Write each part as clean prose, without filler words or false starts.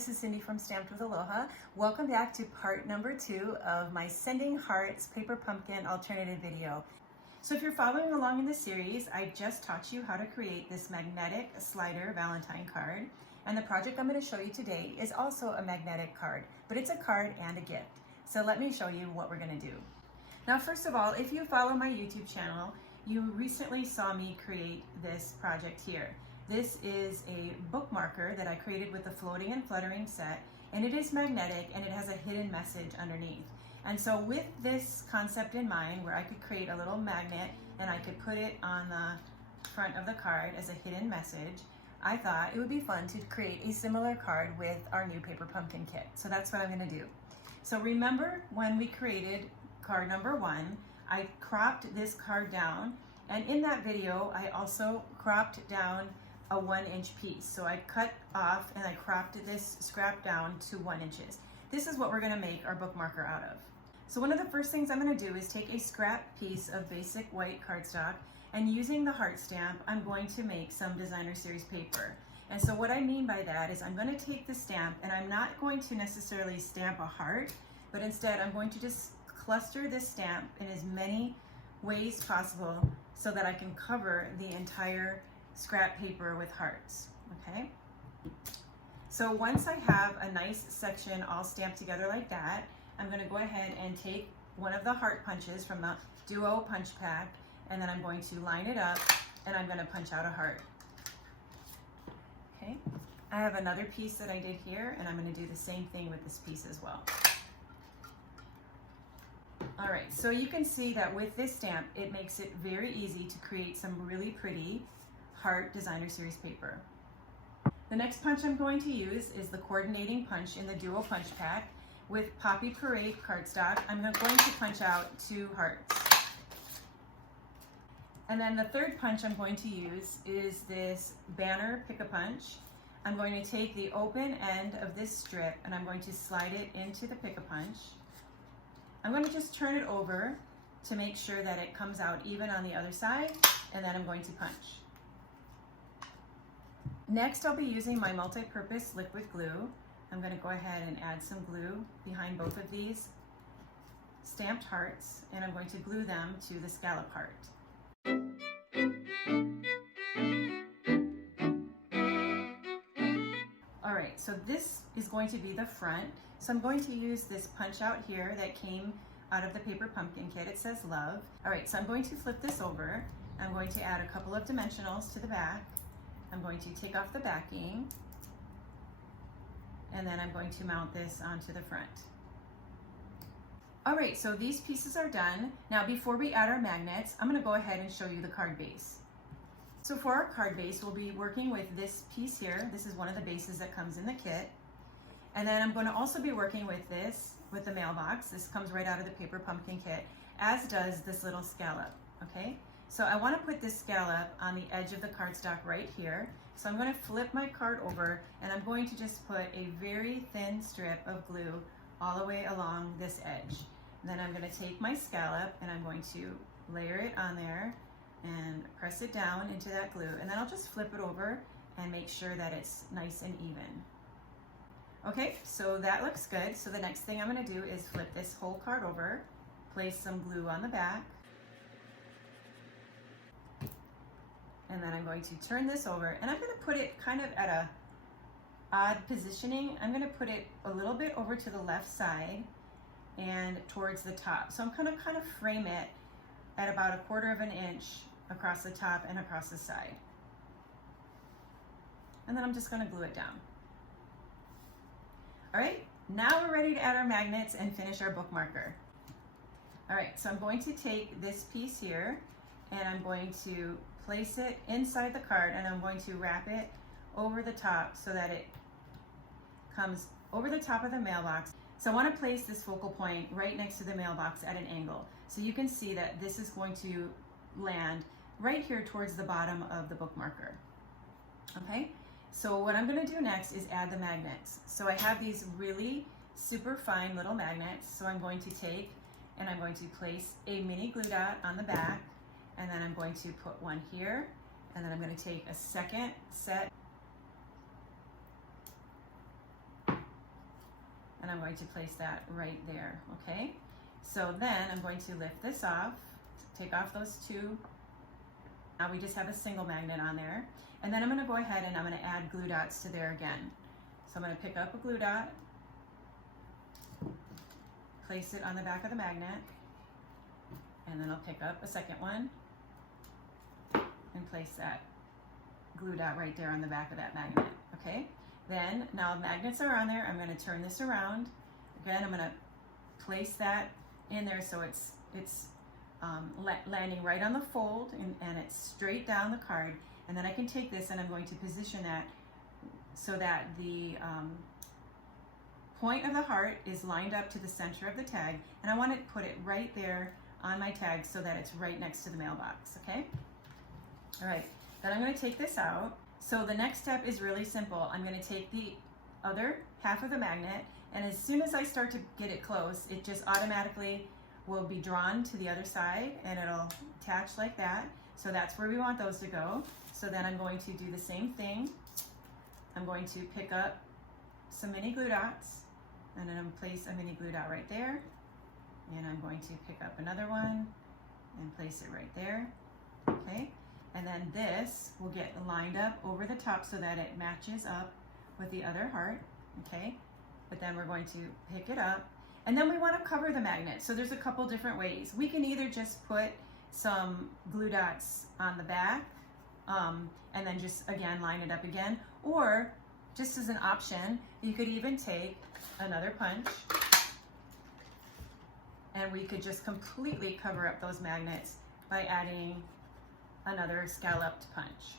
this is Cindy from Stamped with Aloha. Welcome back to part number 2 of my Sending Hearts Paper Pumpkin alternative video. So if you're following along in this series, I just taught you how to create this magnetic slider Valentine card. And the project I'm going to show you today is also a magnetic card, but it's a card and a gift. So let me show you what we're going to do. Now, first of all, if you follow my YouTube channel, you recently saw me create this project here. This is a bookmarker that I created with the Floating and Fluttering set, and it is magnetic and it has a hidden message underneath. And so with this concept in mind, where I could create a little magnet and I could put it on the front of the card as a hidden message, I thought it would be fun to create a similar card with our new paper pumpkin kit. So that's what I'm going to do. So remember when we created card number 1, I cropped this card down, and in that video I also cropped down a 1-inch piece. So I cut off and I cropped this scrap down to 1 inch. This is what we're going to make our bookmarker out of. So one of the first things I'm going to do is take a scrap piece of basic white cardstock, and using the heart stamp, I'm going to make some designer series paper. And so what I mean by that is I'm going to take the stamp, and I'm not going to necessarily stamp a heart, but instead I'm going to just cluster this stamp in as many ways possible so that I can cover the entire scrap paper with hearts, okay? So once I have a nice section all stamped together like that, I'm going to go ahead and take one of the heart punches from the Duo punch pack, and then I'm going to line it up and I'm going to punch out a heart. Okay, I have another piece that I did here, and I'm going to do the same thing with this piece as well. All right, so you can see that with this stamp, it makes it very easy to create some really pretty heart designer series paper. The next punch I'm going to use is the coordinating punch in the Duo punch pack. With Poppy Parade cardstock, I'm going to punch out 2 hearts. And then the third punch I'm going to use is this banner pick-a-punch. I'm going to take the open end of this strip and I'm going to slide it into the pick-a-punch. I'm going to just turn it over to make sure that it comes out even on the other side, and then I'm going to punch. Next, I'll be using my multi-purpose liquid glue. I'm going to go ahead and add some glue behind both of these stamped hearts, and I'm going to glue them to the scallop heart. All right, so this is going to be the front. So I'm going to use this punch out here that came out of the paper pumpkin kit. It says love. All right, so I'm going to flip this over. I'm going to add a couple of dimensionals to the back. I'm going to take off the backing, and then I'm going to mount this onto the front. All right, so these pieces are done. Now, before we add our magnets, I'm going to go ahead and show you the card base. So for our card base, we'll be working with this piece here. This is one of the bases that comes in the kit. And then I'm going to also be working with this, with the mailbox. This comes right out of the paper pumpkin kit, as does this little scallop, okay? So I want to put this scallop on the edge of the cardstock right here. So I'm going to flip my card over, and I'm going to just put a very thin strip of glue all the way along this edge. And then I'm going to take my scallop and I'm going to layer it on there and press it down into that glue. And then I'll just flip it over and make sure that it's nice and even. Okay, so that looks good. So the next thing I'm going to do is flip this whole card over, place some glue on the back, and then I'm going to turn this over, and I'm going to put it kind of at a odd positioning. I'm going to put it a little bit over to the left side and towards the top. So I'm going to kind of frame it at about 1/4 of an inch across the top and across the side. And then I'm just going to glue it down. All right, now we're ready to add our magnets and finish our bookmarker. All right, so I'm going to take this piece here and I'm going to place it inside the card, and I'm going to wrap it over the top so that it comes over the top of the mailbox. So I want to place this focal point right next to the mailbox at an angle. So you can see that this is going to land right here towards the bottom of the bookmarker. Okay, so what I'm going to do next is add the magnets. So I have these really super fine little magnets. So I'm going to take and I'm going to place a mini glue dot on the back, and then I'm going to put one here, and then I'm going to take a second set and I'm going to place that right there, okay? So then I'm going to lift this off, take off those two. Now we just have a single magnet on there. And then I'm gonna go ahead and I'm gonna add glue dots to there again. So I'm gonna pick up a glue dot, place it on the back of the magnet, and then I'll pick up a second one and place that glue dot right there on the back of that magnet, okay? Then, now magnets are on there, I'm gonna turn this around. Again, I'm gonna place that in there so it's landing right on the fold and it's straight down the card. And then I can take this and I'm going to position that so that the point of the heart is lined up to the center of the tag, and I want to put it right there on my tag so that it's right next to the mailbox, okay? All right, then I'm going to take this out. So the next step is really simple. I'm going to take the other half of the magnet, and as soon as I start to get it close, it just automatically will be drawn to the other side and it'll attach like that. So that's where we want those to go. So then I'm going to do the same thing. I'm going to pick up some mini glue dots, and then I'm going to place a mini glue dot right there. And I'm going to pick up another one and place it right there, okay? And then this will get lined up over the top so that it matches up with the other heart, okay? But then we're going to pick it up, and then we want to cover the magnet. So there's a couple different ways. We can either just put some glue dots on the back, and then just again line it up again, or just as an option, you could even take another punch and we could just completely cover up those magnets by adding another scalloped punch.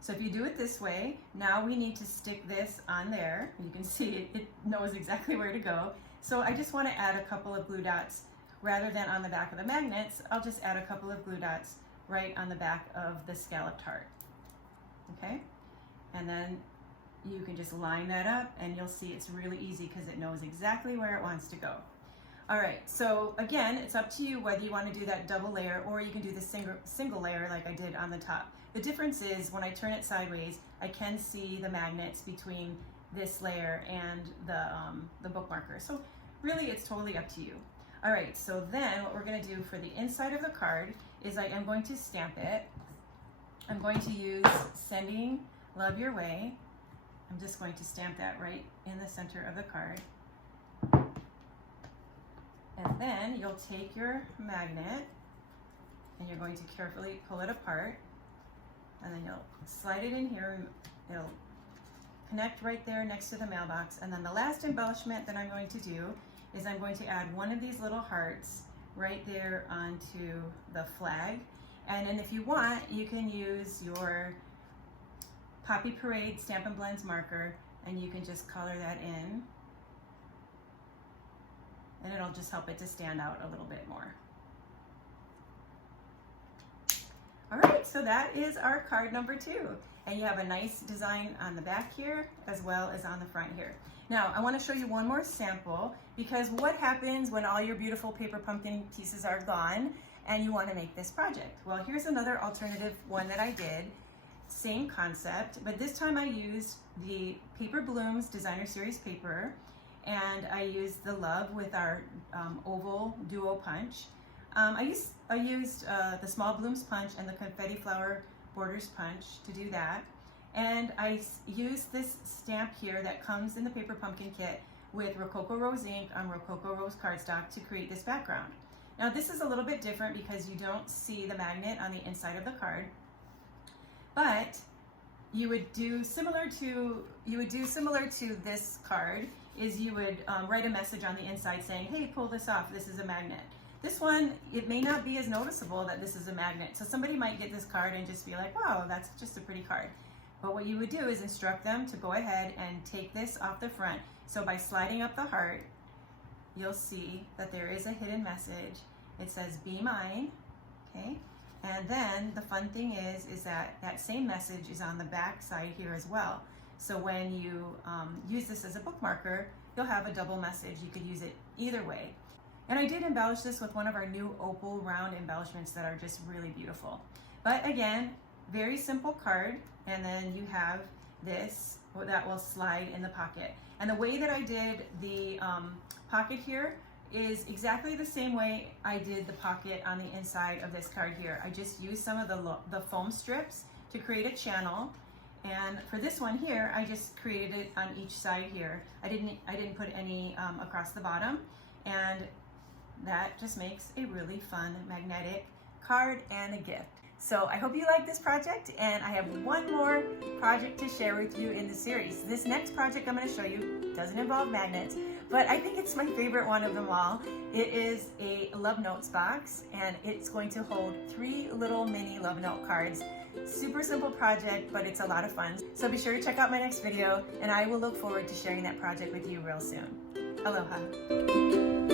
So if you do it this way, now we need to stick this on there. You can see it knows exactly where to go. So I just want to add a couple of glue dots. Rather than on the back of the magnets, I'll just add a couple of glue dots right on the back of the scalloped heart, okay? And then you can just line that up and you'll see it's really easy because it knows exactly where it wants to go. All right, so again, it's up to you whether you want to do that double layer or you can do the single layer like I did on the top. The difference is when I turn it sideways, I can see the magnets between this layer and the bookmarker. So really, it's totally up to you. All right, so then what we're going to do for the inside of the card is I am going to stamp it. I'm going to use Sending Love Your Way. I'm just going to stamp that right in the center of the card. And then you'll take your magnet and you're going to carefully pull it apart. And then you'll slide it in here. It'll connect right there next to the mailbox. And then the last embellishment that I'm going to do is I'm going to add one of these little hearts right there onto the flag. And then if you want, you can use your Poppy Parade Stamp and Blends marker and you can just color that in. And it'll just help it to stand out a little bit more. All right, so that is our card number 2. And you have a nice design on the back here as well as on the front here. Now, I want to show you one more sample because what happens when all your beautiful paper pumpkin pieces are gone and you want to make this project? Well, here's another alternative one that I did. Same concept, but this time I used the Paper Blooms Designer Series paper and I used the Love with our oval duo punch. I used the Small Blooms punch and the Confetti Flower Borders punch to do that. And I used this stamp here that comes in the Paper Pumpkin Kit with Rococo Rose ink on Rococo Rose cardstock to create this background. Now this is a little bit different because you don't see the magnet on the inside of the card, but you would do similar to this card is you would write a message on the inside saying, hey, pull this off, this is a magnet. This one, it may not be as noticeable that this is a magnet. So somebody might get this card and just be like, wow, that's just a pretty card. But what you would do is instruct them to go ahead and take this off the front. So by sliding up the heart, you'll see that there is a hidden message. It says, be mine, okay? And then the fun thing is that that same message is on the back side here as well. So when you use this as a bookmarker, you'll have a double message. You could use it either way. And I did embellish this with one of our new Opal Round embellishments that are just really beautiful. But again, very simple card, and then you have this that will slide in the pocket. And the way that I did the pocket here is exactly the same way I did the pocket on the inside of this card here. I just used some of the foam strips to create a channel, and for this one here I just created it on each side here. I didn't put any across the bottom, and that just makes a really fun magnetic card and a gift. So I hope you like this project, and I have one more project to share with you in the series. This next project I'm going to show you doesn't involve magnets, but I think it's my favorite one of them all. It is a love notes box, and it's going to hold 3 little mini love note cards. Super simple project, but it's a lot of fun. So be sure to check out my next video, and I will look forward to sharing that project with you real soon. Aloha.